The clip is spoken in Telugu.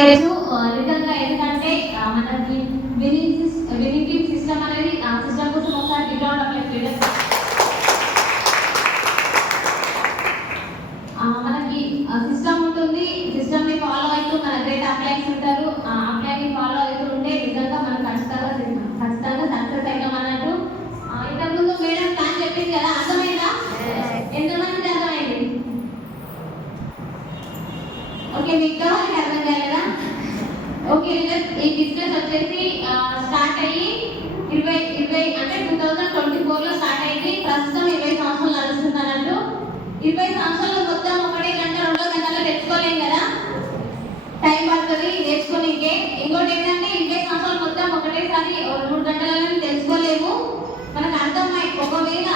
నిజంగా ఎందుకంటే మనకి వినింగ్ సిస్టమ్ అనేది ఆ సిస్టమ్ కోసం ఒకసారి గ్రౌండ్ అప్లై చేయడం మనకి సిస్టమ్ ఉంటుంది. సిస్టమ్ ని ఫాలో అవుతూ మన గ్రేట్ అప్లైన్స్ ఉంటారు. ఆ అప్లైని ఫాలో అవుతూ ఉంటే నిజంగా మనం ఖచ్చితంగా సక్సెస్ అవుతాం అన్నట్టు. ఇంతకుముందు మేడం ప్లాన్ చెప్పింది కదా, అర్థమైందా? ఎంతమందికి అర్థమైంది? ఓకే, మీకు అర్థం కాలేదా? ఓకే, ఈ బిజినెస్ వచ్చేసి స్టార్ట్ అయ్యి 20 అంటే 2024లో స్టార్ట్ అయింది. ప్రస్తుతం 20 సంవత్సరాలు నడుస్తుంది అన్నట్టు. 20 సంవత్సరాలు మొత్తం 1 గంట 2 గంటల్లో తెచ్చుకోలేం కదా, టైం పడుతుంది నేర్చుకోనికే. ఇంకోటి ఏంటంటే 20 సంవత్సరాలు మొత్తం ఒకటేసారి 3 గంటలలో తెలుసుకోలేము. మనకు ఒకవేళ